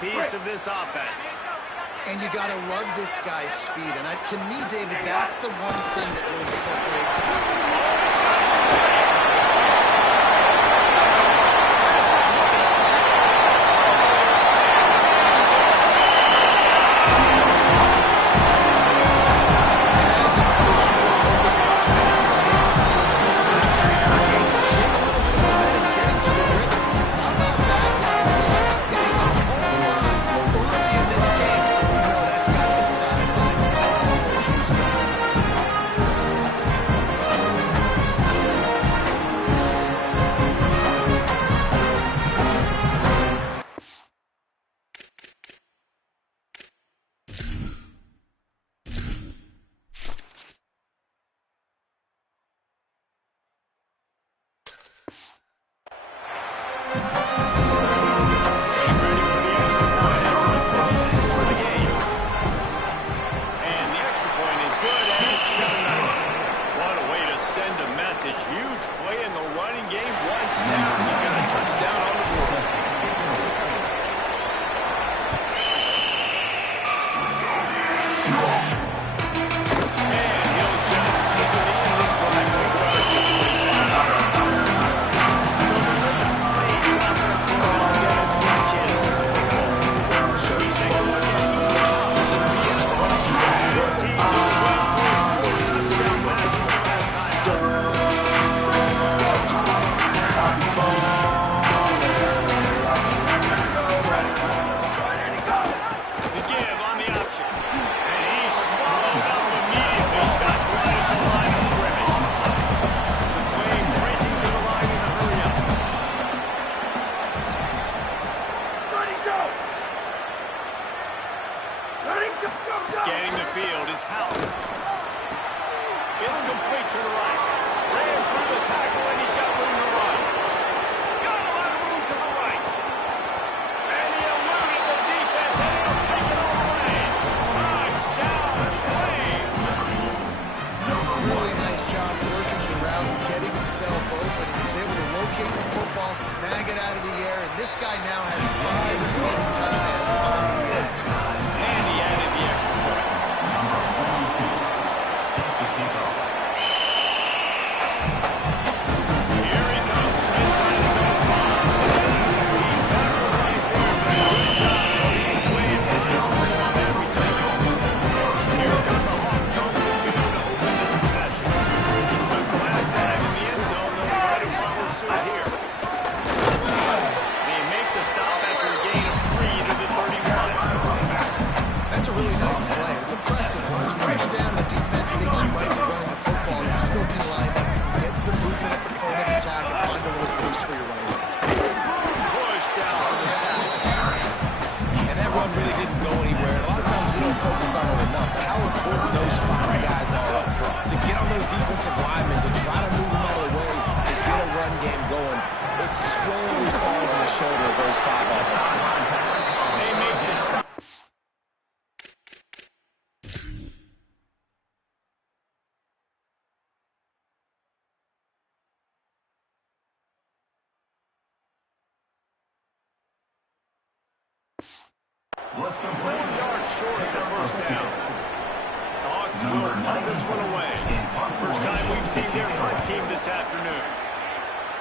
piece of this offense. And you got to love this guy's speed. And to me, David, that's the one thing that really separates him.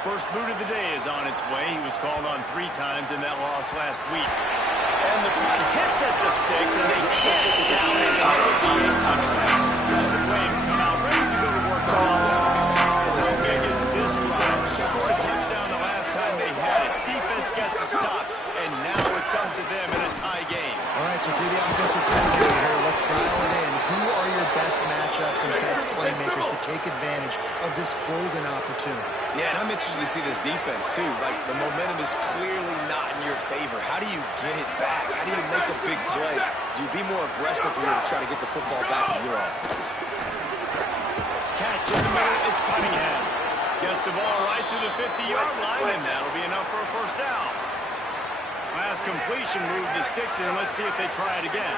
First boot of the day is on its way. He was called on 3 times in that loss last week. And the punt hits at the 6, and they can't down it, and it'll be a touchdown. The Flames come out ready to go to work on offense. How big is this drive? Scored a touchdown the last time they had it. Defense gets a stop, and now it's up to them in a tie game. All right, so through the offensive coordinator here, let's dial it in. Who are your best matchups and best playmakers to take advantage of this golden opportunity? Yeah, and I'm interested to see this defense, too. Like, the momentum is clearly not in your favor. How do you get it back? How do you make a big play? Do you be more aggressive here to try to get the football back to your offense? Catch in the middle, it's Cunningham. Gets the ball right to the 50-yard line, and that'll be enough for a first down. Last completion moved the sticks in. Let's see if they try it again.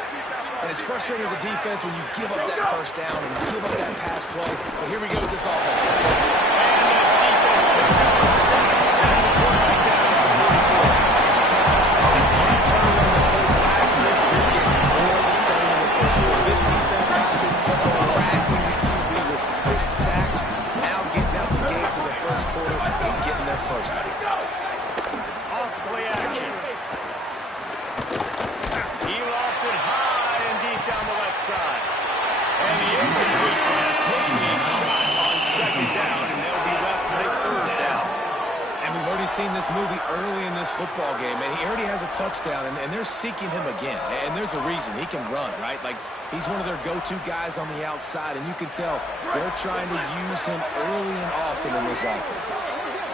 And it's frustrating as a defense when you give up that first down and you give up that pass play. But here we go with this offense. And the defense puts up a sack. And the quarterback down at the 44. Turn on the seen this movie early in this football game, and he already has a touchdown, and they're seeking him again. And there's a reason. He can run, right? Like, he's one of their go-to guys on the outside, and you can tell they're trying to use him early and often in this offense.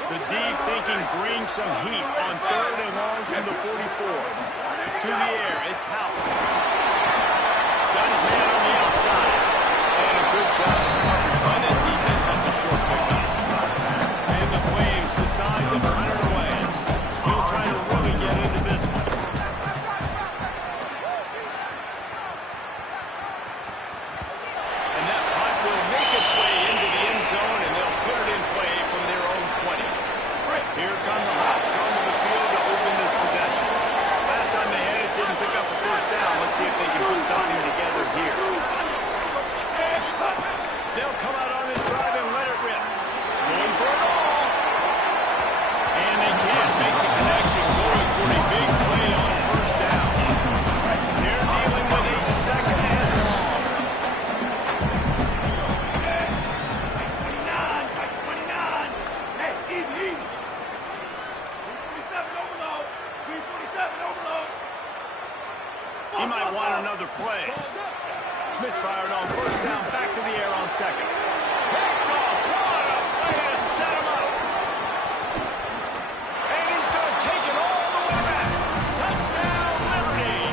The D thinking brings some heat on 3rd and long from the 44. To the air, it's Howard. Got his man on the outside. And a good job of coverage by that defense, just a short pickup. And the Flames decide to run it away. He'll try to really get into this one. And that punt will make its way into the end zone, and they'll put it in play from their own 20. Here come the Hawks onto the field to open this possession. Last time they had it, didn't pick up a first down. Let's see if they can put something together here. They'll come out on this drive and let it rip. Going for it all. And they can't make the connection. Going for a big play on first down. They're dealing with a second and long. By 29. Hey, easy. 347 overload. 347 overload. He might want another play. Misfired on first down, back to the air on second. Picked off, what a play to set him up. And he's going to take it all the way back. Touchdown, Liberty.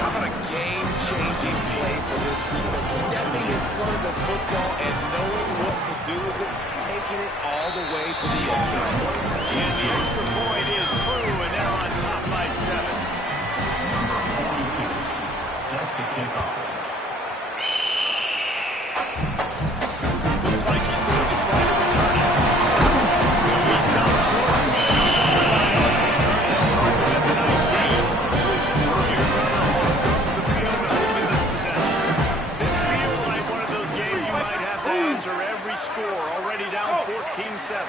How about a game-changing play for this defense? Stepping in front of the football and knowing what to do with it, taking it all the way to the end zone. And the extra point is true, and they're on top by 7. Number 42 sets a kickoff. Looks like he's going to try to return it. Will he stop short? At the 19. Here come the Hawks over the field to open this possession. This feels like one of those games you might have to answer every score. Already down 14-7.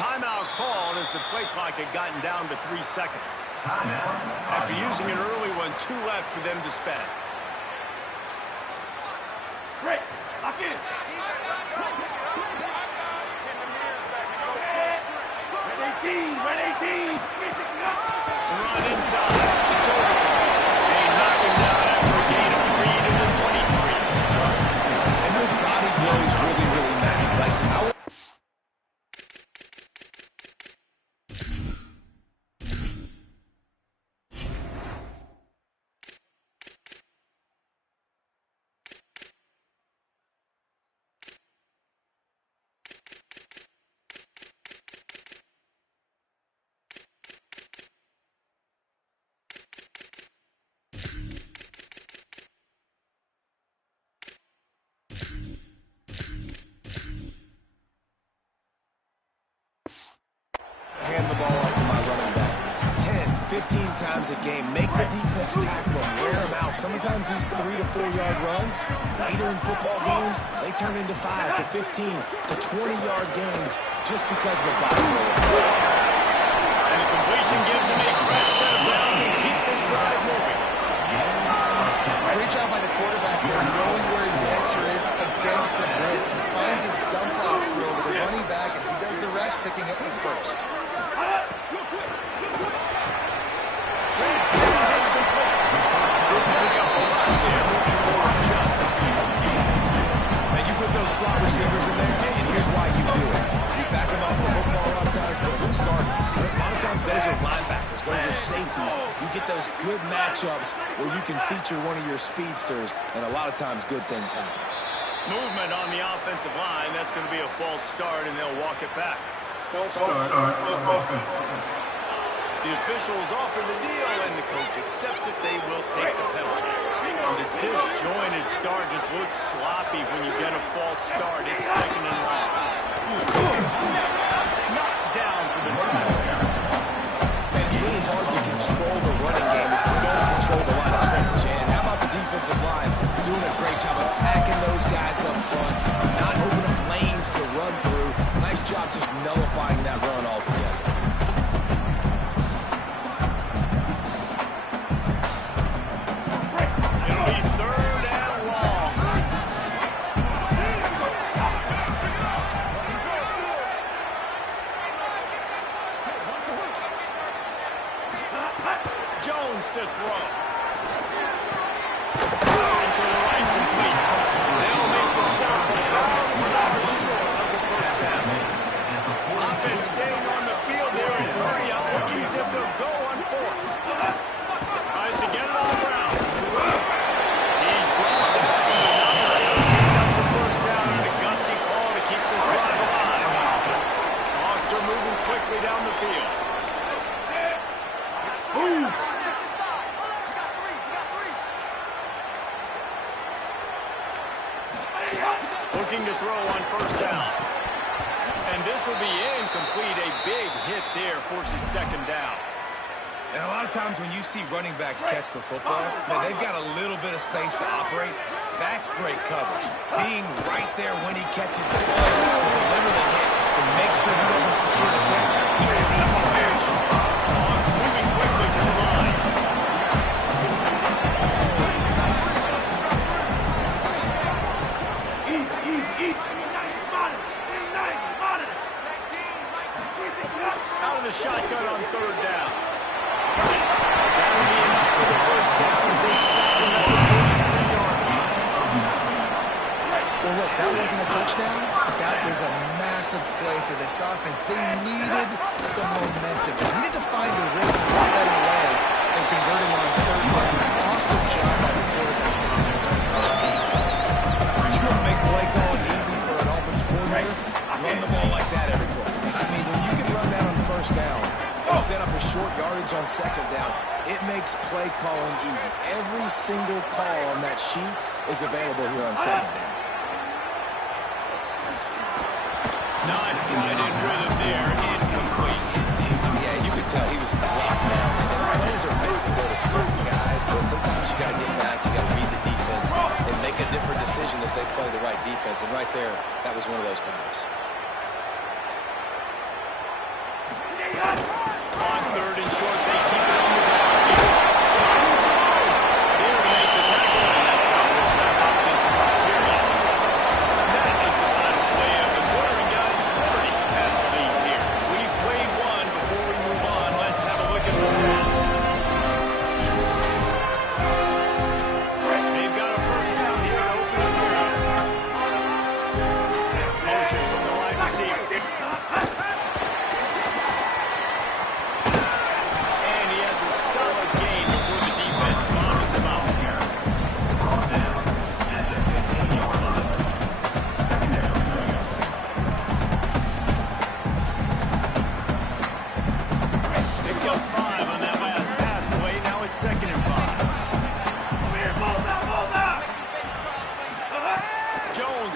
Timeout called as the play clock had gotten down to 3 seconds. After using an early one, 2 left for them to spend. Break. Lock in. Red 18. Red 18. Run inside. It's overtime. They knock him down after a gain of 3 to the 23. And those body blows really matter. Like, hand the ball off to my running back. 10, 15 times a game. Make the defense tackle them, wear them out. Sometimes these 3 to 4 yard runs, later in football games, they turn into 5 to 15 to 20 yard gains just because of the body roll. And the completion gives him a fresh set of downs and keeps this drive moving. Great job by the quarterback there, knowing where his answer is against the blitz. He finds his dump-off throw to the running back, and he does the rest, picking up the first. And you put those slot receivers in there, and here's why you do it. You back them off the football a lot of times, but who's guarding? A lot of times those are linebackers, those are safeties. You get those good matchups where you can feature one of your speedsters, and a lot of times good things happen. Movement on the offensive line. That's going to be a false start, and they'll walk it back. False start on offense. The officials offer the deal, and the coach accepts it. They will take the penalty. And the disjointed start just looks sloppy when you get a false start. It's second and long. Knocked down for the touchdown. It's really hard to control the running game if you don't control the line of scrimmage. And how about the defensive line doing a great job attacking those guys up front, not opening up lanes to run through. Nice job just nullifying that run altogether. Looking to throw on first down. And this will be incomplete. A big hit there forces second down. And a lot of times when you see running backs catch the football, man, they've got a little bit of space to operate. That's great coverage. Being right there when he catches the ball to deliver the hit, to make sure he doesn't secure the catch. Elite coverage. Hawks moving quickly to the line. Easy. Out of the shotgun on third down. That would be enough for the first down as they stop him at the 43-yard line. Well, look, that wasn't a touchdown, but that was a massive play for this offense. They needed some momentum. They needed to find a rhythm to put that away and converting on third down. Awesome job by the quarterback. You want to make play calling easy for an offensive coordinator? Run the ball like that every play. I mean, when you can run that on first down and set up a short yardage on second down, it makes play calling easy. Every single call on that sheet is available here on second down. Not quite in rhythm there. Incomplete. Yeah, you could tell he was locked down. And plays are meant to go to certain guys, but sometimes you got to get back, you got to read the defense and make a different decision if they play the right defense. And right there, that was one of those times. On third and short, they keep it on the ground. There to make the tackle, and that's how we'll step up this period. That is the final play of the quarter, and guys, Liberty has the lead here. We've played one. Before we move on, let's have a look at the stats. They've got a first down here to open up the round. Motion from the wide receiver.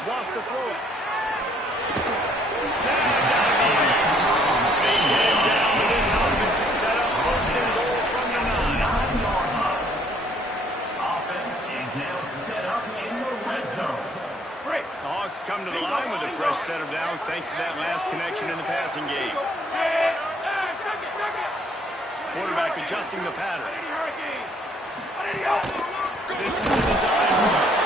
Wants to throw it. Snagged down here. They get him down to this offense to set up first and goal from the 9. Offense is now set up in the red zone. The Hawks come to the line with a fresh set of downs thanks to that last connection in the passing game. Quarterback adjusting the pattern. This is a design run.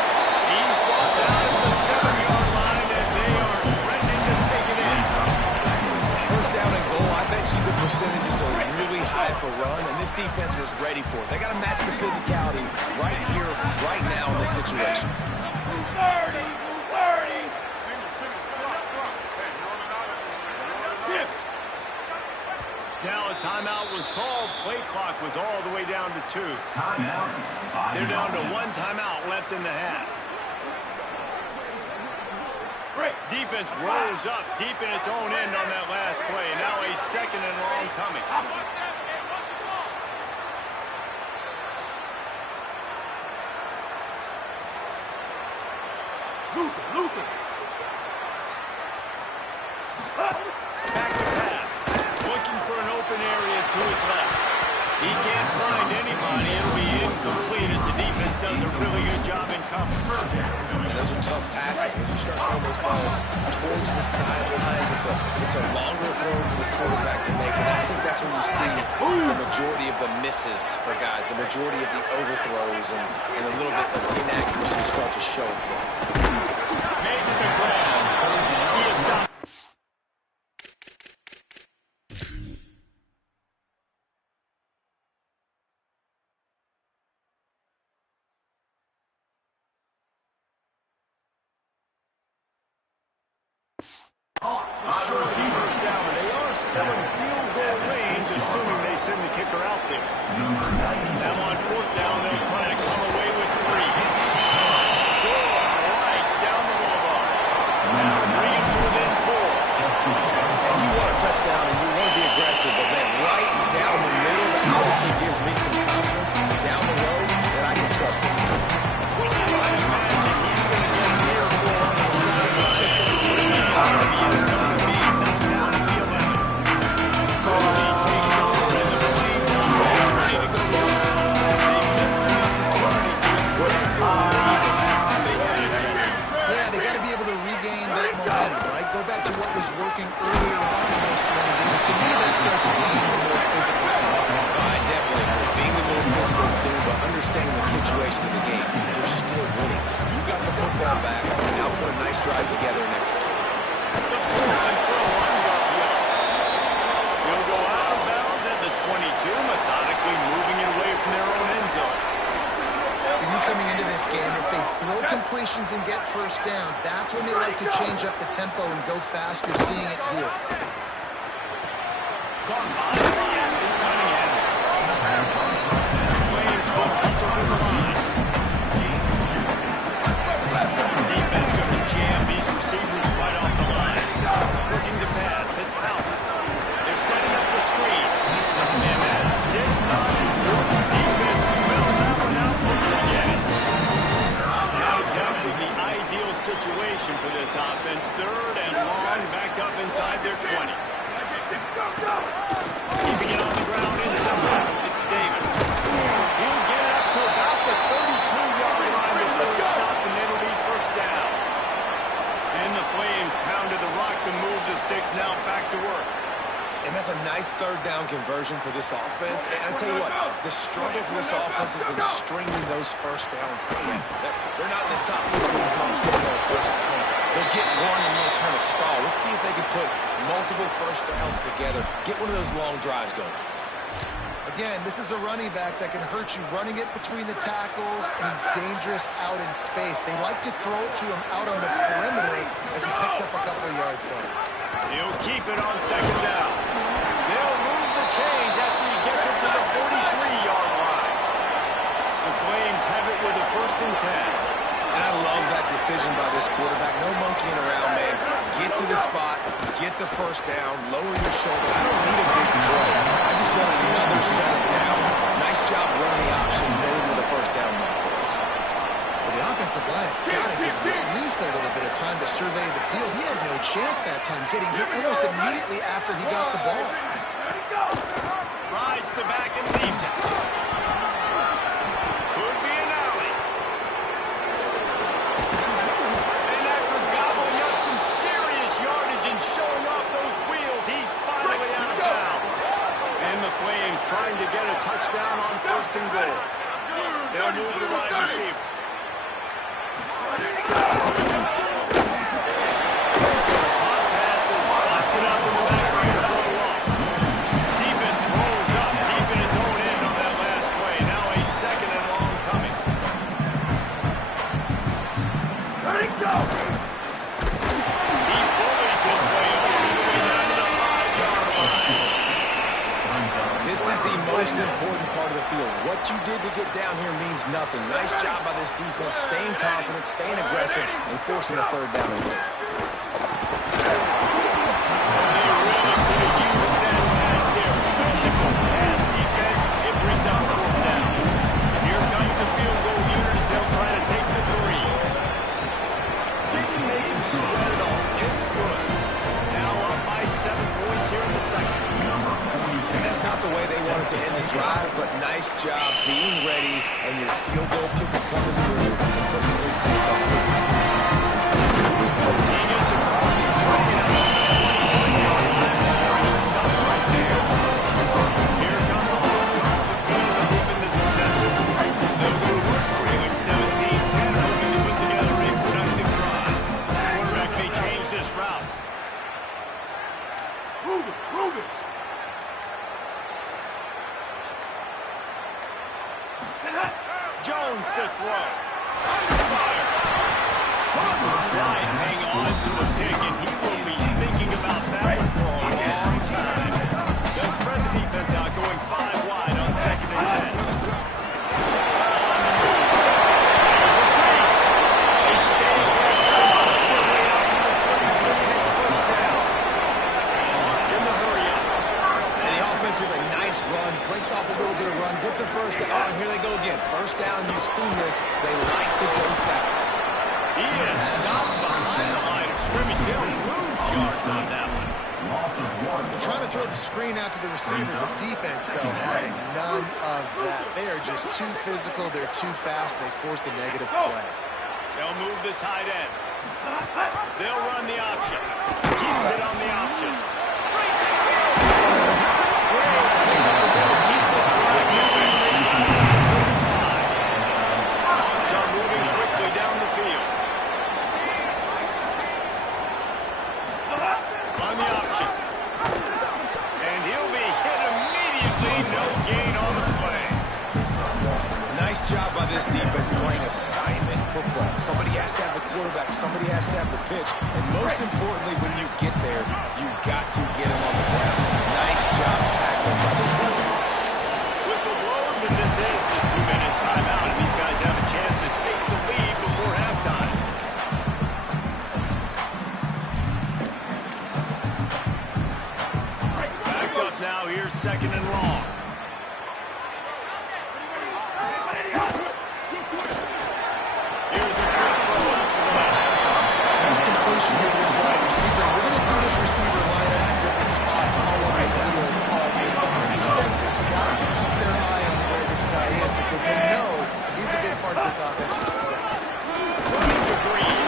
He's brought down to the 7-yard line, and they are threatening to take it in. First down and goal, I bet you the percentages are really high for run, and this defense was ready for it. They got to match the physicality right here, right now in this situation. Now a timeout was called. Play clock was all the way down to 2. Timeout. They're down to 1 timeout left in the half. Defense rolls up deep in its own end on that last play. Now a second and long coming. Luther. Back to pass. Looking for an open area to his left. He can't find anybody. It'll be incomplete as the defense does a really good job in cover. And those are tough passes. When you start throwing those balls towards the sidelines, it's a longer throw for the quarterback to make. And I think that's when you see the majority of the misses for guys, the majority of the overthrows, and a little bit of inaccuracy start to show itself. Makes the grab. He is stopped. Short of the first down, but they are still in field goal range, assuming they send the kicker out there. Now on fourth down, they'll try to come away with 3. Right down the boulevard. Now bring it to within 4. And you want a touchdown and you want to be aggressive, but man, right down the middle, that obviously gives me some confidence down the road that I can trust this guy. I imagine he's going to get here for was working earlier on in this one. And to me, that starts with being the more physical team. I definitely agree. Being the more physical team, but understanding the situation of the game, you're still winning. You got the football back. Now put a nice drive together and execute. He'll go out of bounds at the 22, methodically moving it away from their own end zone. You coming into this game, if they throw completions and get first downs, that's when they like to change up the tempo and go fast. You're seeing it here. Caught by the line. It's Cunningham. Flames will hustle to the line. Defense going to jam these receivers right off the line. Looking to pass. It's out. They're setting up the screen. And that did not work. Defense smelled that one out. Forget it. Not exactly the ideal situation for this offense. Third and long, back up inside their 20. Keeping it on the ground inside. It's Davis. He'll get it up to about the 32-yard line before he stopped, and it'll be first down. And the Flames pounded the rock to move the sticks, now back to work. And that's a nice third down conversion for this offense. And I tell you what, the struggle for this offense has been stringing those first downs together. They're not in the top 15 college football first downs. They'll get one and then kind of stall. Let's see if they can put multiple first downs together. Get one of those long drives going. Again, this is a running back that can hurt you running it between the tackles, and he's dangerous out in space. They like to throw it to him out on the perimeter as he picks up a couple of yards there. He'll keep it on second down. They'll move the chains after he gets it to the 43-yard line. The Flames have it with a 1st and 10. And I love that decision by this quarterback. No monkeying around, man. Get to the spot, get the first down, lower your shoulder. I don't need a big play. I just want another set of downs. Nice job running the option, going with a first down, Mike boys. Well, the offensive line has got to give him at least a little bit of time to survey the field. He had no chance that time, getting hit almost immediately after he got the ball. Rides the back and leaves it. Could be an alley. And after gobbling up some serious yardage and showing off those wheels, he's finally out of bounds. And the Flames trying to get a touchdown on 1st and goal. They'll move the wide receiver. Most important part of the field. What you did to get down here means nothing. Nice job by this defense, staying confident, staying aggressive, and forcing a third down and goal. They really could have used that as their physical pass defense. It brings up 4th down. Here comes the field goal unit as they'll try to take the 3. Didn't make him sweat at all. It's good. Now up by 7 points here in the second. And that's not the way they wanted to end the drive, but nice job being ready, and your field goal kicker coming through and putting 3 points on the board. He gets across the 21-yard line. He's stuck right there. Here come the Hawks off the field and moving this possession. They'll go to work trailing 17-10, hoping to put together a productive drive. The quarterback may change this route. Move it, move it. Jones to throw. Under fire. Couldn't quite hang on to a pick, and he will be thinking about that one for a long time. They'll spread the defense out, going 5 wide on 2nd and 10. On the move. There's a trace. They stay aggressive and push their way out to the 33, and it's first down. Hawks in the hurry up. And the offense with a nice run, breaks off a little bit of run, gets a first down. Oh, here they go again. First down, you've seen this. They like to go fast. He is stopped behind the line of scrimmage. They'll lose yards on that one. They're trying to throw the screen out to the receiver. The defense, though, having none of that. They are just too physical. They're too fast. They force a negative play. They'll move the tight end. They'll run the option. Keeps it on the by this defense playing assignment football. Somebody has to have the quarterback. Somebody has to have the pitch. And most importantly, when you get there, you got to get him on the ground. Nice job tackling by this defense. Whistle blows, and this is the 2-minute timeout. And these guys have a chance to take the lead before halftime. Backed up now. Here's second and long. Here to this wide receiver. We're going to see this receiver line up in different spots all over the field all game long. Defense has got to keep their eye on where this guy is because they know he's a big part of this offense's success. Running to Green.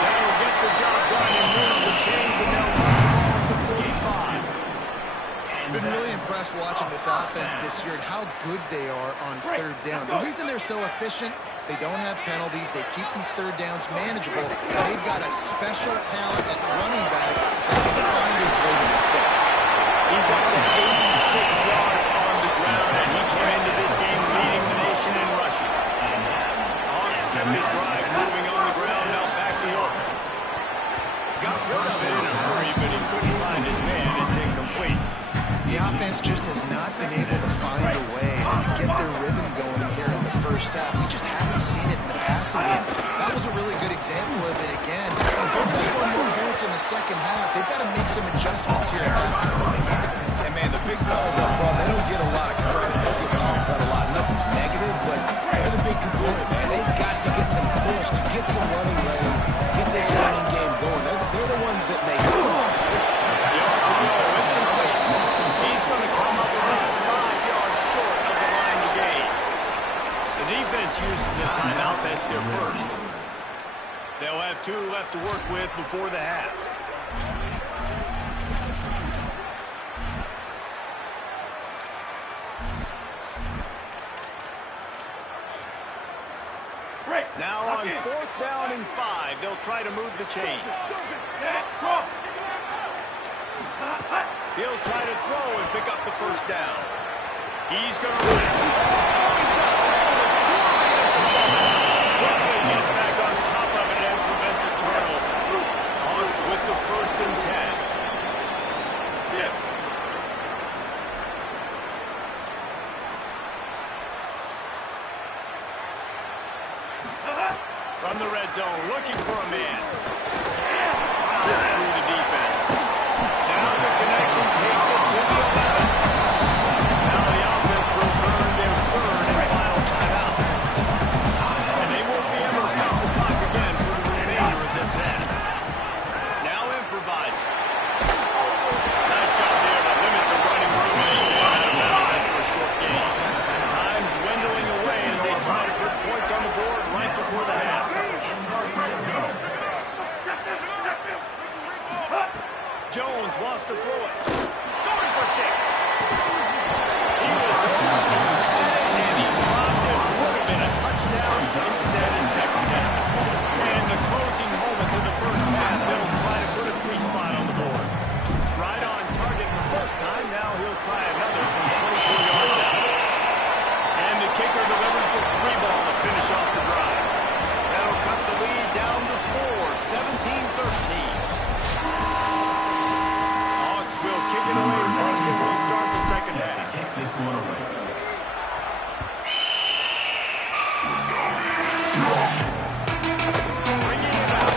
That'll get the job done and move the chains, and they'll run the ball at the 45. Been really impressed watching this offense this year and how good they are on third down. The reason they're so efficient, they don't have penalties. They keep these third downs manageable. And they've got a special talent at running back that can find his way to the sticks. He's up to 86 yards on the ground, and he came into this game leading the nation in rushing. Hawks kept his drive moving on the ground, now back to work. Got rid of it in a hurry, but he couldn't find his man. It's incomplete. The offense just has not been able to find a way to get their rhythm going here in the first half. We just haven't seen it in the passing game. That was a really good example of it again. If they're going to score more points in the second half, they've got to make some adjustments here at halftime. And man, the big fellas up front, they don't get a lot of credit. They get talked about a lot unless it's negative, but they're the big component, man. They've got to get some push, to get some running lanes, get this running game going. They're the ones that make it. He's going to come up about 5 yards short of the line to gain. The defense uses a timeout. That's their first. They'll have 2 left to work with before the half. Now on 4th down and 5, they'll try to move the chains. He'll try to throw and pick up the first down. He's going to run it. Oh, he just ran it. Quickly gets back on top of it and prevents a turnover. Hawks with the 1st and 10. Yeah. From the red zone, looking for a man. Through the defense. Now the connection takes it to the 11. Now the offense will burn their 3rd and final timeout. And they won't be able to stop the clock again for the remainder of this half. Now improvising. Nice shot there to limit the running room, and he got out of bounds after a short gain. Time dwindling away as they try to put points on the board right before the half. Jones wants to throw it. Going for 6. He was open, and he dropped it. Would have been a touchdown. Instead, it's 2nd down. And the closing moments of the first half, they'll try to put a 3 spot on the board. Right on target the first time. Now he'll try another from 24 yards out. And the kicker delivers the 3 ball to finish off the drive. That'll cut the lead down to 4, 17-13. Kick it away first, and we'll start the second half. Kick this one away. Bringing it out.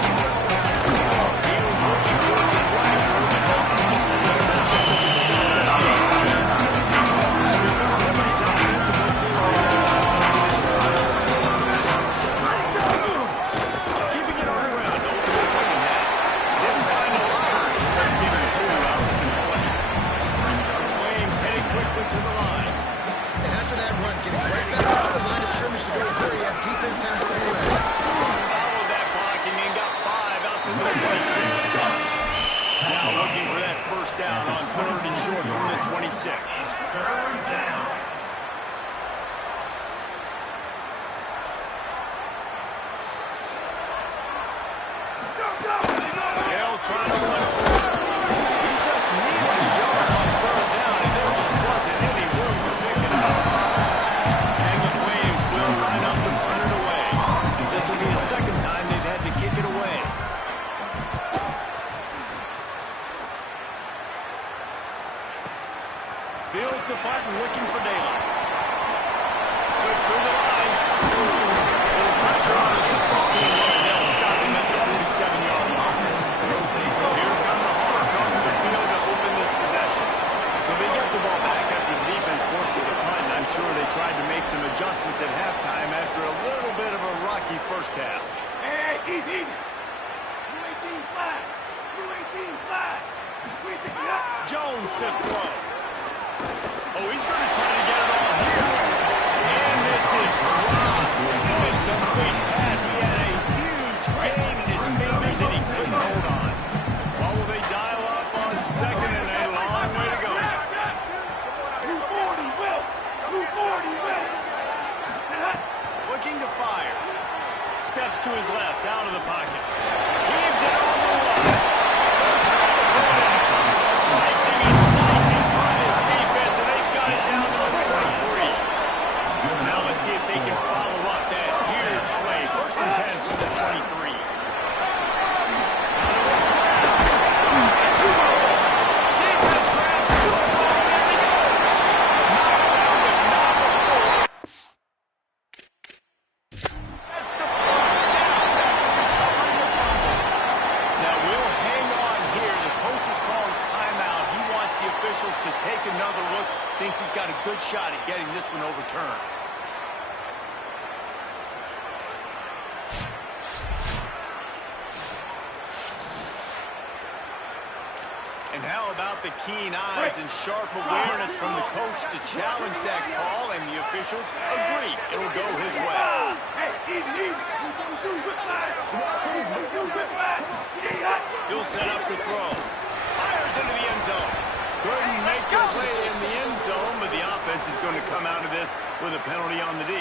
He was looking for some running room, and now wants to lift that offense. Liberty's offensive, we'll see what keeping it on the ground over the second half. Didn't find a lot. Let's give it 2 out of the 20. Flames heading quickly to the line. And after that run, getting right back up to the line of scrimmage to go to hurry up, defense has to be ready. Followed that blocking and got 5 out to the 26. Now looking for that first down on 3rd and short from the 26. 3rd down. They'll try to run forward. He just needed a yard on 3rd down, and there just wasn't any room to pick it up. And the Flames will line up the the punt and looking for daylight. Slips through the line. A little pressure on the Clippers team there. They'll stop him at the 47-yard line. Here come the Hawks onto the field to open this possession. So they get the ball back after the defense forces the punt, and I'm sure they tried to make some adjustments at halftime after a little bit of a rocky first half. Hey, easy, easy. U18 flag. U18 flag. Jones to throw. Oh, he's going to try to get it all here. And this is dropped. Incomplete pass. He had a huge gain in his fingers, and he couldn't hold on. Well, will they dial up on second and a long way to go? Blue 40, Wilkes. Blue 40, Wilkes. Looking to fire. Steps to his left, out of the pocket. Heaves it on the line. Slicing and dicing through this defense, and they've got it down to the 23. Now let's see if they can follow up that huge play. First and 10 from the 23. Defense grabs the football, and there he goes. Knocked down with number 4. That's the first down. Now we'll hang on here. The coach is calling timeout. He wants the officials to take another look. Thinks he's got a good shot at getting this one overturned. And how about the keen eyes and sharp awareness from the coach to challenge that call, and the officials agree it'll go his way. Hey, easy, easy. U22 whiplash. U22 whiplash. He'll set up to throw. Fires into the end zone. Couldn't make their way in the end zone, but the offense is going to come out of this with a penalty on the D.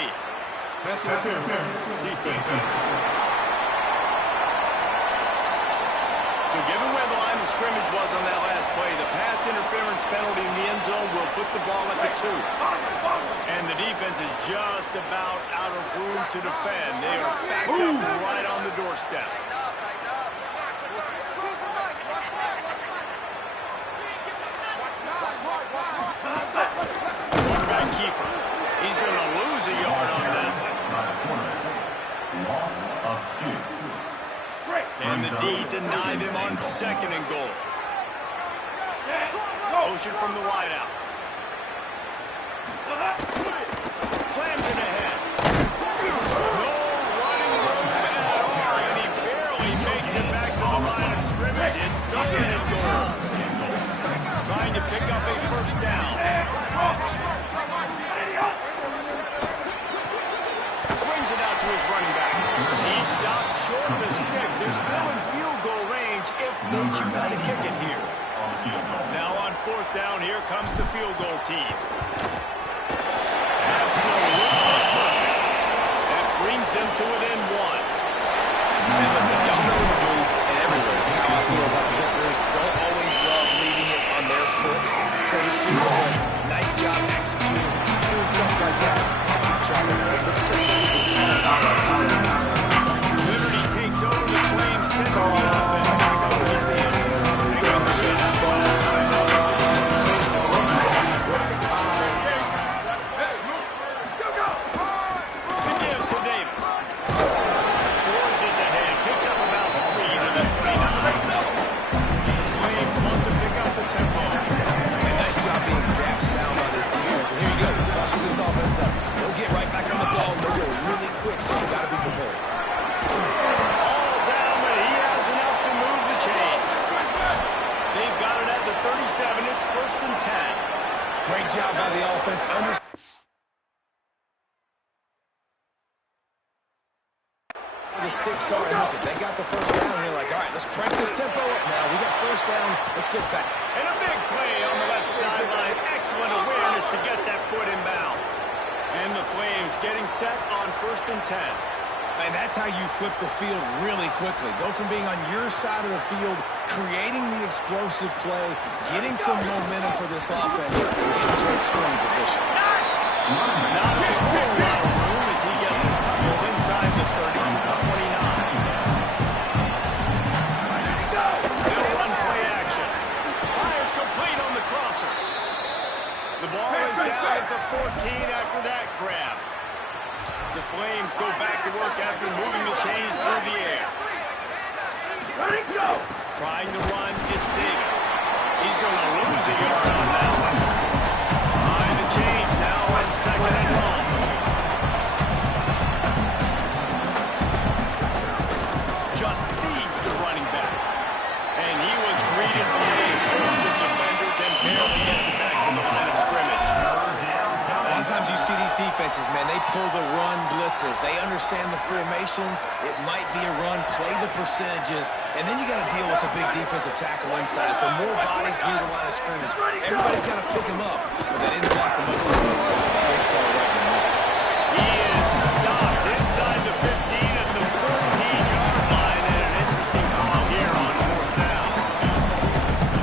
So given where the line of scrimmage was on that last play, the pass interference penalty in the end zone will put the ball at the 2. And the defense is just about out of room to defend. They are backed up right on the doorstep. Quarterback keeper. He's going to lose a yard on that one. Loss of 2. And the D deny them on second and goal. Motion from the wideout. Slams it ahead. No running room at all, and he barely makes it back to the line of scrimmage. It's third and goal. Trying to pick up a first down. Swings it out to his running back. He stopped short of the sticks. They're still in field goal range if they choose to kick it here. Now on fourth down, here comes the field goal team. Absolutely perfect. That brings them to within 1. And listen, y'all know in the booth and everywhere how I feel about kickers. Don't always love leaving it on their foot, so to speak. Nice job executing. Keep doing stuff like that. Keep chopping it up. Liberty takes over the Flames, sending the offense back up to the field. They got the good out last time. The give to Davis. Forges ahead, picks up about 3 to the 29. The Flames want to pick up the tempo. And nice job being gap sound on this defense. And here you go. Watch what this offense does. They'll get right back on the ball. They'll go really quick, so you got to be prepared. All down, but he has enough to move the chains. They've got it at the 37. It's first and 10. Great job by the offense. The sticks are, and look it, they got the first down here. Like, all right, let's crank this tempo up now. We got first down. Let's get fat. And a big play on the left sideline. Excellent awareness to get that foot in bounds. And the Flames getting set on first and 10. And that's how you flip the field really quickly. Go from being on your side of the field, creating the explosive play, getting some momentum for this offense, and getting to a scoring position. Not a whole lot of room as he gets a couple inside the 30 to the 29. They'll run play action. Fires complete on the crosser. The ball Trying to run, it's Davis. He's going to lose a yard on that one. Behind the chains now on 2nd and long. Just feeds the running back. And he was greeted by a host of defenders and barely gets it back to the line of scrimmage. A lot of times you see these defenses, man, they pull the run blitzes. They understand the formations. It might be a run, play the percentages, and then you got to deal with the big defensive tackle inside. So more bodies near the line of scrimmage. Everybody's got to pick him up, but they didn't block the most. Big fella right in the middle. He is stopped inside the 15 at the 14-yard line, and an interesting call here on 4th down.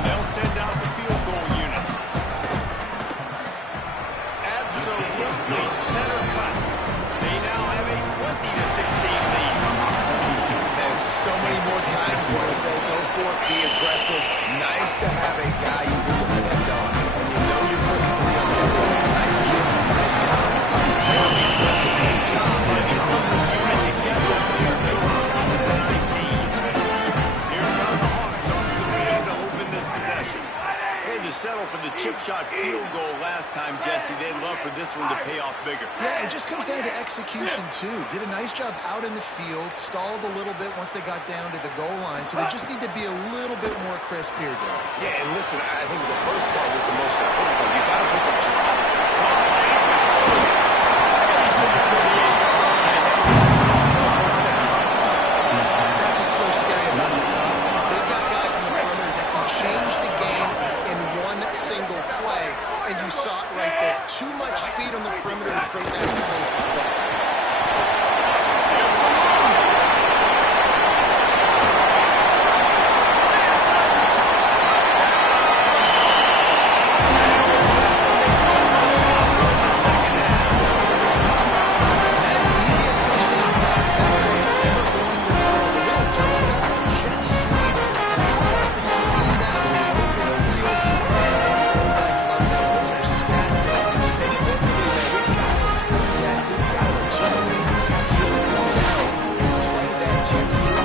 They'll send out the field goal unit. Absolutely center cut. They now have a 20-16 lead. And so many more times you want to say, go for it, be aggressive. Nice to have a guy you can depend on. And you know you're putting 3 on the board. Nice kid, nice job. Very impressive job by the Columbus unit to get out there to a stop at the 19. Here come the Hawks on the field to open this possession. Hey, to settle for the chip shot field goal last time, Jesse. They'd love for this one to pay off bigger. Yeah, it just comes down to execution, too. Did a nice job out in the field, stalled a little bit once they got down to the goal line, so they just need to be a little bit more crisp here, Dale. Yeah, and listen, I think the first part was the most important part. You got to put the drop. That's what's so scary about this offense. They've got guys in the perimeter that can change the game in one single play, and you saw it right there. Too much speed on the perimeter to create that explosive play. There's some room. As the easiest touchdown pass there is ever going to throw. The little touch pass, jet sweep, the speed out in the open field, and quarterbacks love that. Those are stat numbers. And defensively, man, we've got to see that. We've got to adjust. Safeties have to really go down and play that jet sweep.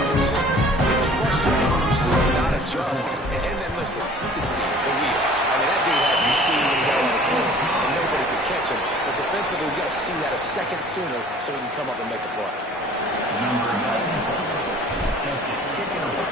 It's frustrating when you see him not adjust. And then, listen, you can see the wheels. I mean, that dude had some speed when he got on the corner, and nobody could catch him. But defensively, we've got to see that a second sooner so he can come up and make a play. Number 9, set to kick it away.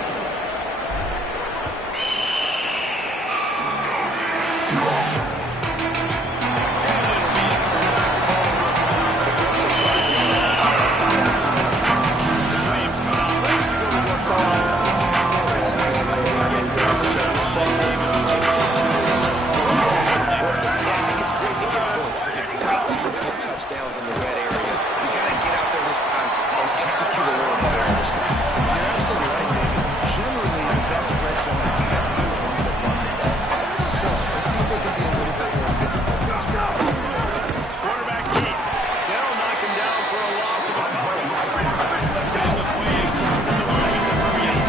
Touchdowns in the red area. You got to get out there this time and execute a little better on this time. You're absolutely right, David. Generally, the best red zone offense are the ones that run the ball. So, let's see if they can be a little bit more physical. Quarterback keep. They'll knock him down for a loss of a couple. And the Flames come to the line to hurry up.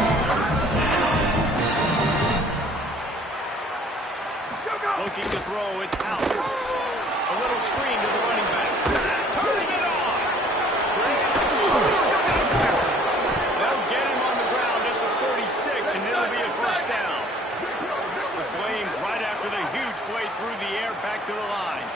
Looking to throw, it's out. A little screen to the running back. Turning it on. He's still got him covered. They'll get him on the ground at the 46, and it'll be a first down. The Flames, right after the huge play through the air, back to the line.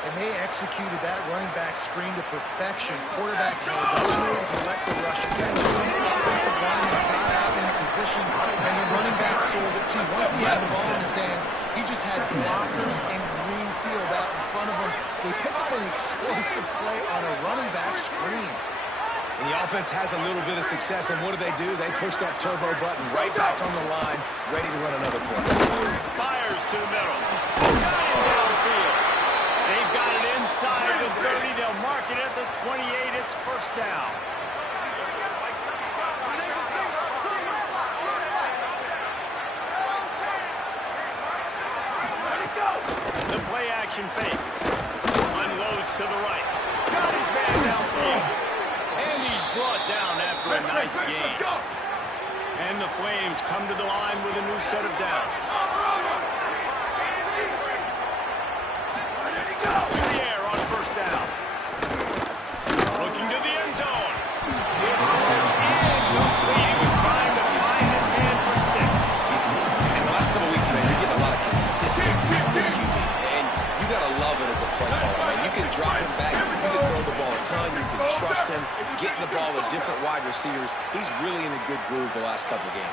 And they executed that running back screen to perfection. Quarterback held on to it and let the rush get to him. Offensive lineman got out in position, and the running back sold it too. Once he had the ball in his hands, he just had blockers and green field out in front of him. They pick up an explosive play on a running back screen. And the offense has a little bit of success, and what do? They push that turbo button right back on the line, ready to run another play. Fires to the middle. Got him downfield. They've got it inside the 30. They'll mark it at the 28. It's first down. The play action fake. Unloads to the right. Got his man downfield. And he's brought down after a nice gain. And the Flames come to the line with a new set of downs. To the air on first down. Looking to the end zone. It was incomplete. He was trying to find his man system, getting the ball to different wide receivers. He's really in a good groove the last couple games.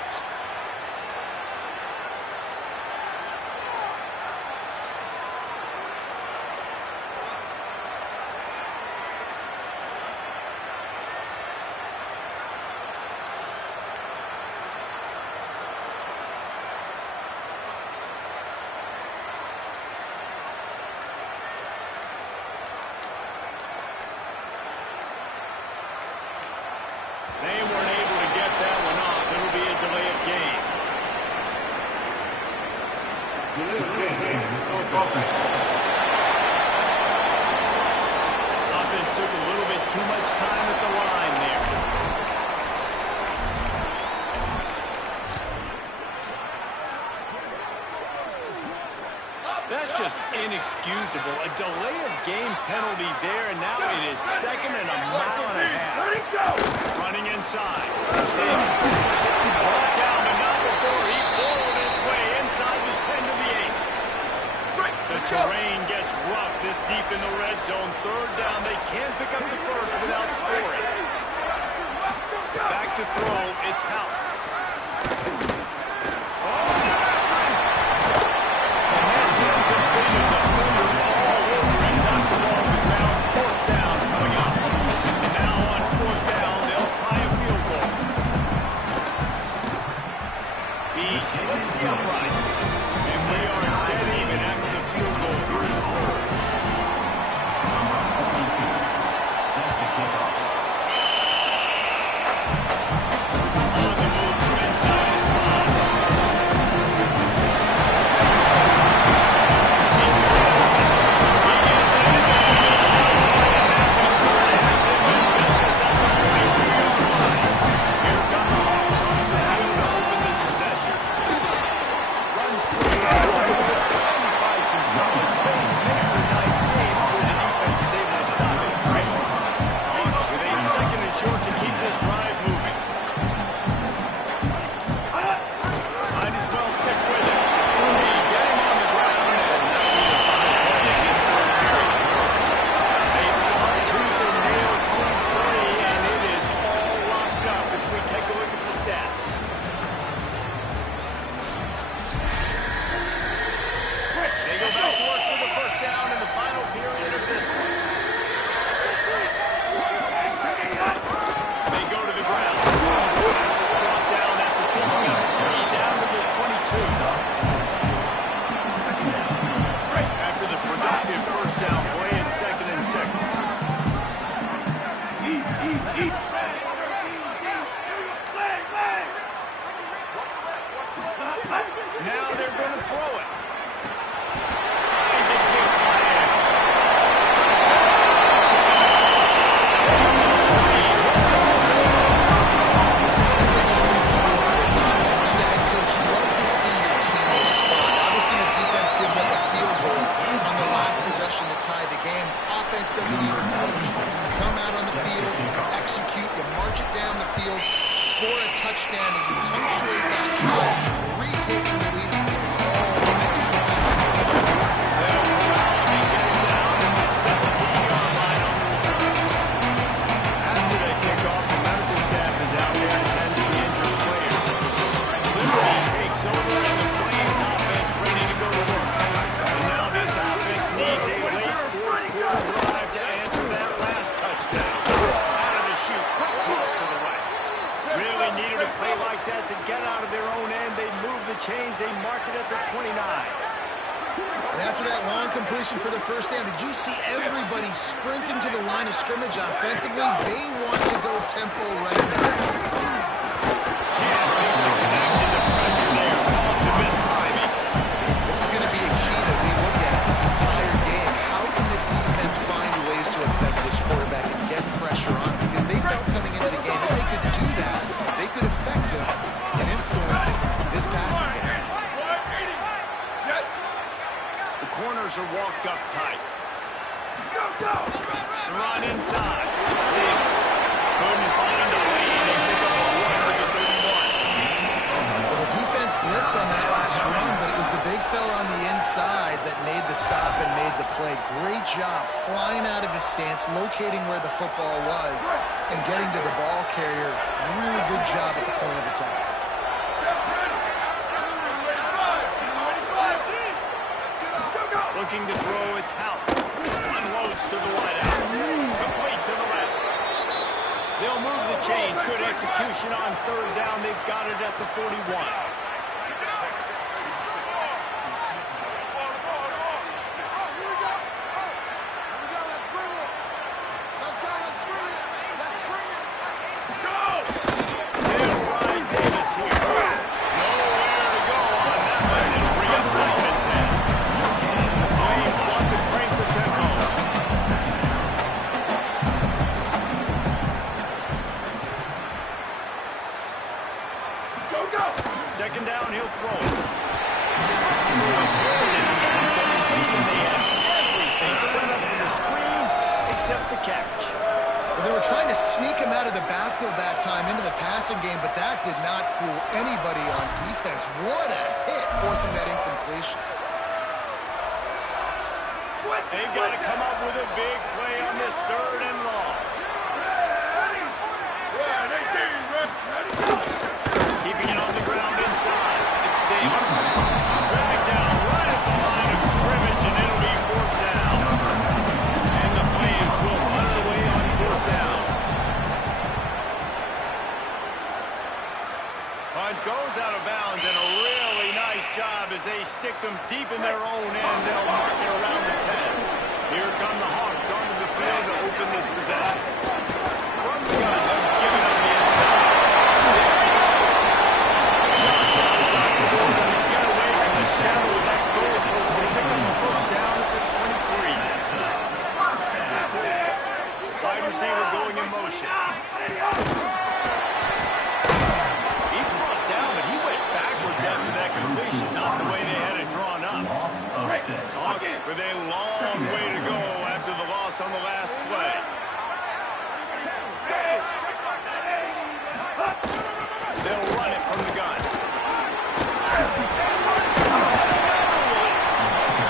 They weren't able to get that one off. It'll be a delay of game. Offense took a little bit too much time at the line there. That's just inexcusable. A delay of game penalty there, and now it is second and a mile and a half. Let it go! Running inside. Brought down, but not before he pulled his way inside the 10 to the 8. The terrain gets rough this deep in the red zone. Third down, they can't pick up the first without scoring. Back to throw, it's Hout. Splits the upright. And we are dead even after the field goal. On the move from inside his spot. He gets it in there. He's out and that return as they win business at the 22-yard line. Here come the Hawks on the field to open this possession. Runs through and he finds some solid space. Makes a nice game before the defense is able to stop it. Great. Hawks with a second and short to keep this drive moving. Might as well stick with it. They get him on the ground, and that was a 5 plays this third period. They fought tooth and nail through 3, and it is all locked up as we take a look at the stats. They go back to work with the first down in the final period of this one. They go to the ground. Brought down after picking up 3 down to the 22. After the productive first down play, it's 2nd and 6. Now they're going to throw it. And just big tie-in. That's a huge score for this offense. As a head coach, you love to see your team respond. Obviously, your defense gives up a field goal on the last possession to tie the game. Offense doesn't even flinch. Come out on the field, execute, you march it down the field, score a touchdown, and you punctuate that drive, retaking the lead. After they kick off, the medical staff is out there to tend to the injured players. Liberty takes over and the Flames offense ready to go to work. And now this offense needs a late fourth quarter drive to answer that last touchdown. Out of the chute, quick cross to the right. Really needed a play like that to get out of their own end. They move the chains, they mark it at the 29. And after that long completion for the first down, did you see everybody sprinting to the line of scrimmage offensively? They want to go tempo right now. Can't make the connection to pressure there. Calls the missed timing. This is going to be a key that we look at this entire game. How can this defense find ways to affect this quarterback and get pressure on him? Because they felt coming into the game, if they could do that, they could affect him and influence this passing game. The corners are walked up tight. The run inside. It's Davis. Couldn't find a lane. They pick up a 1 to the 31. Well, the defense blitzed on that last run, but It was the big fella on the inside that made the stop and made the play. Great job flying out of his stance, locating where the football was, and getting to the ball carrier. Really good job at the point of attack. Looking to throw, it's out. Unloads to the wideout. Complete to the left. They'll move the chains. Good execution on third down. They've got it at the 41. Second down, he'll throw it. They had everything set up for the screen except the catch. Well, they were trying to sneak him out of the backfield that time into the passing game, but that did not fool anybody on defense. What a hit, forcing that incompletion. They've got to come up with a big play on this third and long. Keeping it on the ground inside. It's Davis. Dragged down right at the line of scrimmage, and it'll be fourth down. And the Flames will run it away on fourth down. Punt goes out of bounds, and a really nice job as they stick them deep in their own end. They'll mark it around the 10. Here come the Hawks onto the field to open this possession. From the gun, they'll give it on the inside. Get away from the shadow of that goal post to pick up the first down at the 23. Wide receiver going in motion. He's brought down, but he went backwards after that completion, not the way they had it drawn up. Hawks with a long way to go after the loss on the last play. They'll run it from the gun.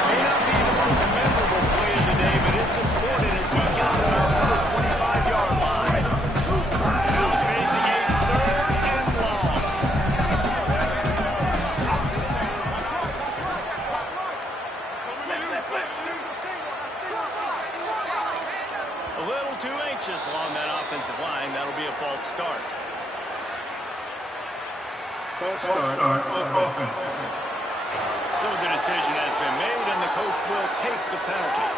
May not be the most memorable play of the day, but it's important as he gets it out to the 25-yard line. Facing a third and long. A little too anxious along that offensive line. That'll be a false start. False start on offense. So the decision has been made, and the coach will take the penalty.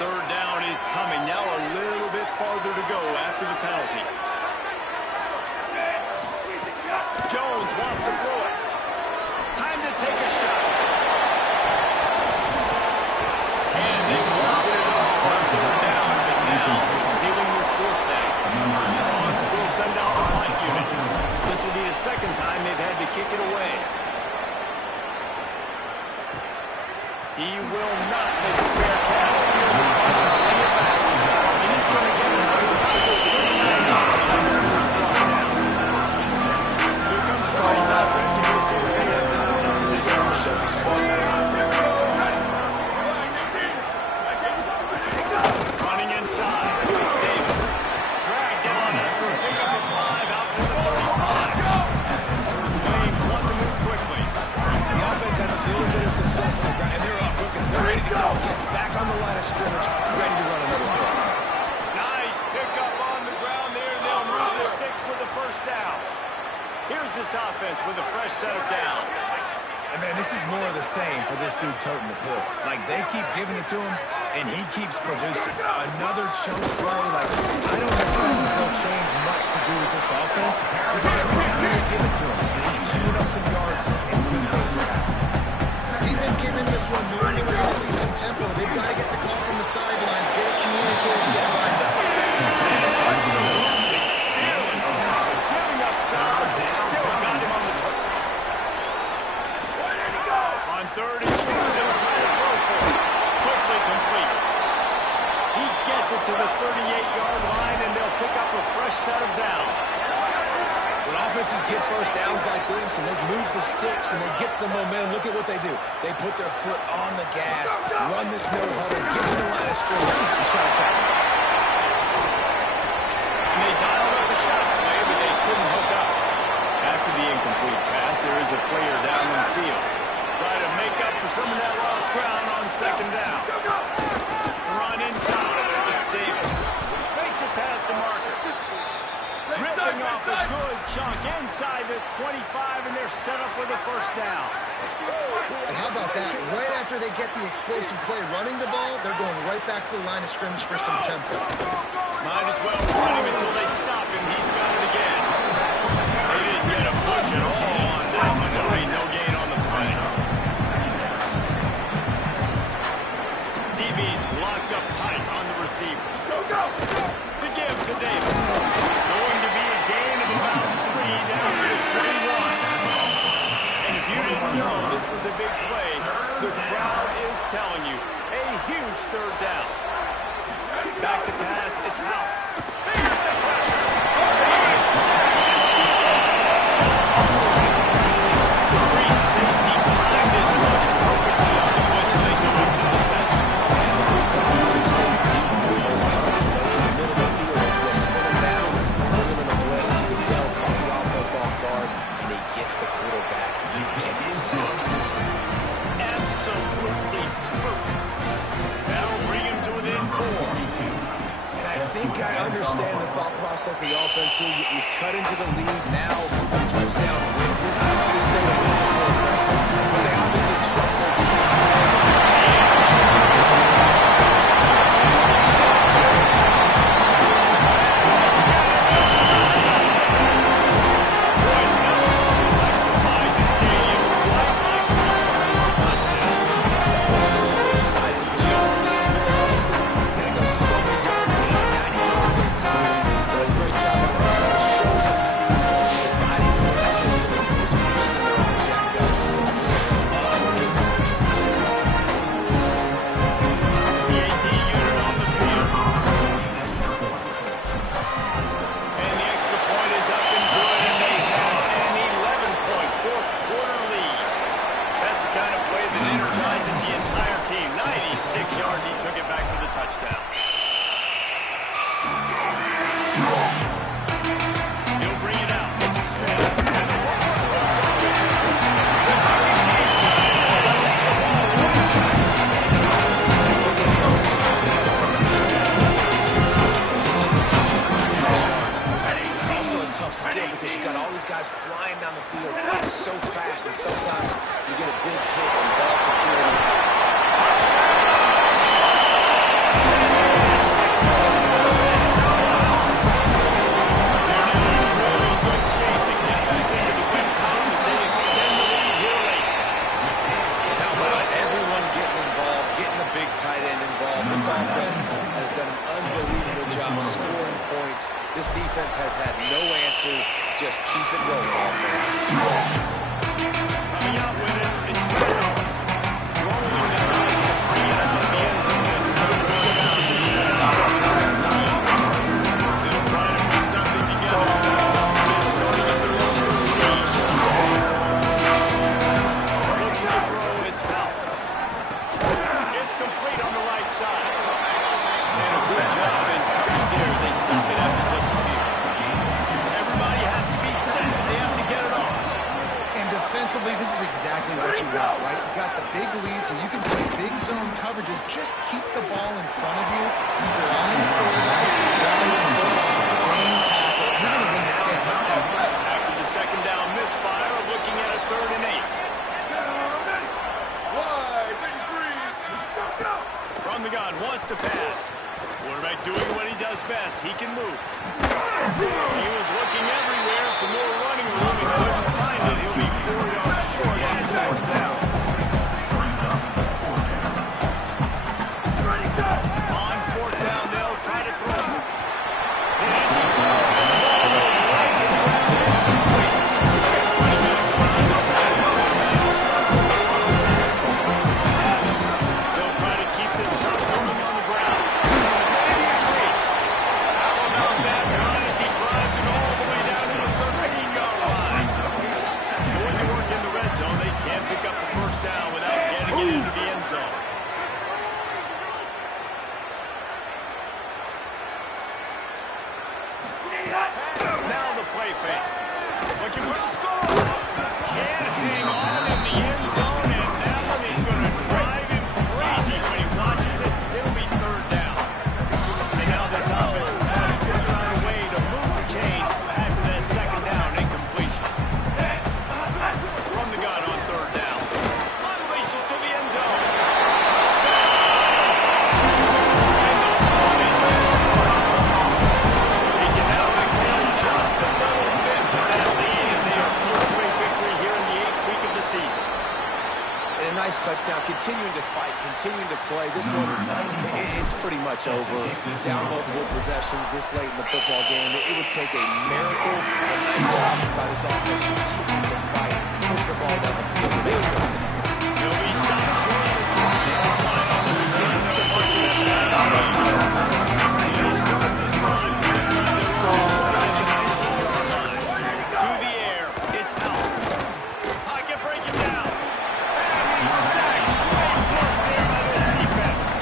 Third down is coming. Now a little bit farther to go after the penalty. Jones wants to throw it. Time to take a shot. And they wanted it all on third down, but now dealing with fourth down. Hawks will send out the punt unit. This will be the second time they've had to kick it away. He will not make a fair catch. Bring it back. And he's going to get it out of the 29 yards on the first drop down. Here comes Price offensive receiver. They have the running inside. It's Davis. Dragged down after a pickup of 5 out to the 35. The Flames want to move quickly. The offense has a little bit of success on the ground, and they're up. They're ready to go. Back on the line of scrimmage, ready to run another play. Nice pickup on the ground there. They'll move the sticks with the first down. Here's this offense with a fresh set of downs. And, man, this is more of the same for this dude toting the pill. Like, they keep giving it to him, and he keeps producing. Another chunk play. Like, I don't expect that they'll change much to do with this offense because every time they give it to him, they just shoot up some yards and good things are happening. Defense came into this one knowing they were going to see some tempo. They've got to get the call from the sidelines, get it communicated, get lined up. Absolutely fearless tackle, giving up size, and still got him on the turf. On third and short, they'll try to throw for it. Quickly complete. He gets it to the 38-yard line, and they'll pick up a fresh set of downs. When offenses get first downs like they move the sticks and they get some momentum. Look at what they do. They put their foot on the gas, run this no huddle, get to the line of scrimmage, and try to capitalize. And they dialed up the shot play, but they couldn't hook up. After the incomplete pass, there is a player down in the field. Try to make up for some of that lost ground on second down. Run inside. It's Davis. Makes it past the marker. Ripping off a good chunk inside the 25, and they're set up with a first down. And how about that? Right after they get the explosive play running the ball, they're going right back to the line of scrimmage for some tempo. Might as well run him until they stop him. He's got it again. They didn't get a push at all on that one. There ain't no gain on the play. DB's locked up tight on the receivers. The give to Davis. Going to be a gain of about 3 down to 21. And if you didn't know this was a big play, the crowd is telling you a huge third down. Back to pass, it's out. Here's the pressure. He's sacked. The free safety timed his rush perfectly on the blitz, and they do it in the second. And the free safety usually stays deep because coverage plays in the middle of the field. They spin him down, put him in a blitz. You can tell, caught the offense off guard, and he gets the quarterback. He gets the sack. Absolutely perfect. That'll bring him to within 4. I think I understand the thought process of the offense here. You cut into the lead now. A touchdown wins it. I might have stayed a little bit more aggressive, but they obviously trust their defense. Because you got all these guys flying down the field so fast, and sometimes you get a big hit in ball security. How about everyone getting involved, getting the big tight end involved? This offense has done an unbelievable job scoring points. This defense has had no answers. Just keep it rolling, offense. Coming out with it, it's rolling the dice to bring it out of the end zone and bring it out. They'll try to put something together. It's starting at their own 13. Look for the throw, it's out. It's complete on the right side. And a good job in coverage there. They stop it after just a few. Everybody has to be set. They have to get it off. And defensively, this is exactly what you want, right? You got the big lead, so you can play big zone coverages. Just keep the ball in front of you. Keep your eye on the quarterback, rally the football, game tackle. You're going to win this game. After the second down misfire, looking at a 3rd and 8. From the gun, wants to pass. Quarterback doing what he does best. He can move. He was looking everywhere for more running room and couldn't find it. He'll be 4 yards short on his 4th down. On 4th down, they'll try to throw. And as he throws, the ball goes right to the ground. Running backs behind the sideline. They'll try to keep this clock moving on the ground. Maybe a crease. How about that run as he drives it all the way down to the 13-yard line? zone. They can't pick up the first down without getting it into the end zone. Now the play fake. Looking for the score. Can't hang on in the end zone, and that one is going to drive him crazy when he watches it. It'll be third down. And now this offense will try to figure out a way to move the chains after that second down incompletion. From the gun on third down. Unleashes to the end zone. And the ball is just he can now exhale just a little bit with that lead, and they are close to a victory here in the 8th week of the season. And a nice touchdown, continuing to fight, continuing to play. This one, it's pretty much over. Down multiple possessions this late in the football game. It would take a miracle, a nice job by this offense to continue to fight, push the ball down the field. He'll be stopped short of the 20-yard line on the return. They'll mark that back. So they start this drive inside their own at the 19-yard line. Through the air, it's out. Pocket breaking down. And he's sacked. Great work there by this defense.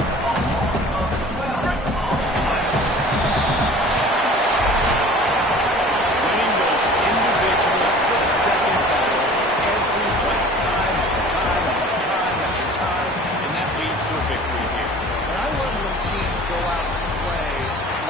Winning those individual 6-second battles every play, time after time after time after time, and that leads to a victory here. And I love when teams go out and play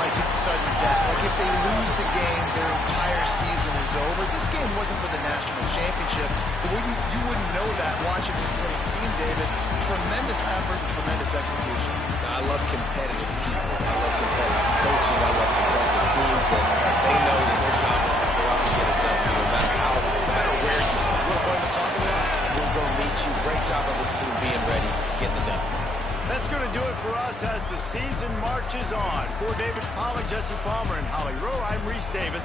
like it's sudden death. Like if they lose the game, their entire season is over. This game wasn't for the national championship. You wouldn't know that watching this little team, David. Tremendous effort and tremendous execution. I love competitive people. I love competitive coaches. I love competitive teams that they know that their job is to go out and get it done. No matter where you are. We're going to talk about it. We're going to meet you. Great job on this team being ready, getting it done. That's going to do it for us as the season marches on. For David Pollack, Jesse Palmer, and Holly Rowe, I'm Reese Davis.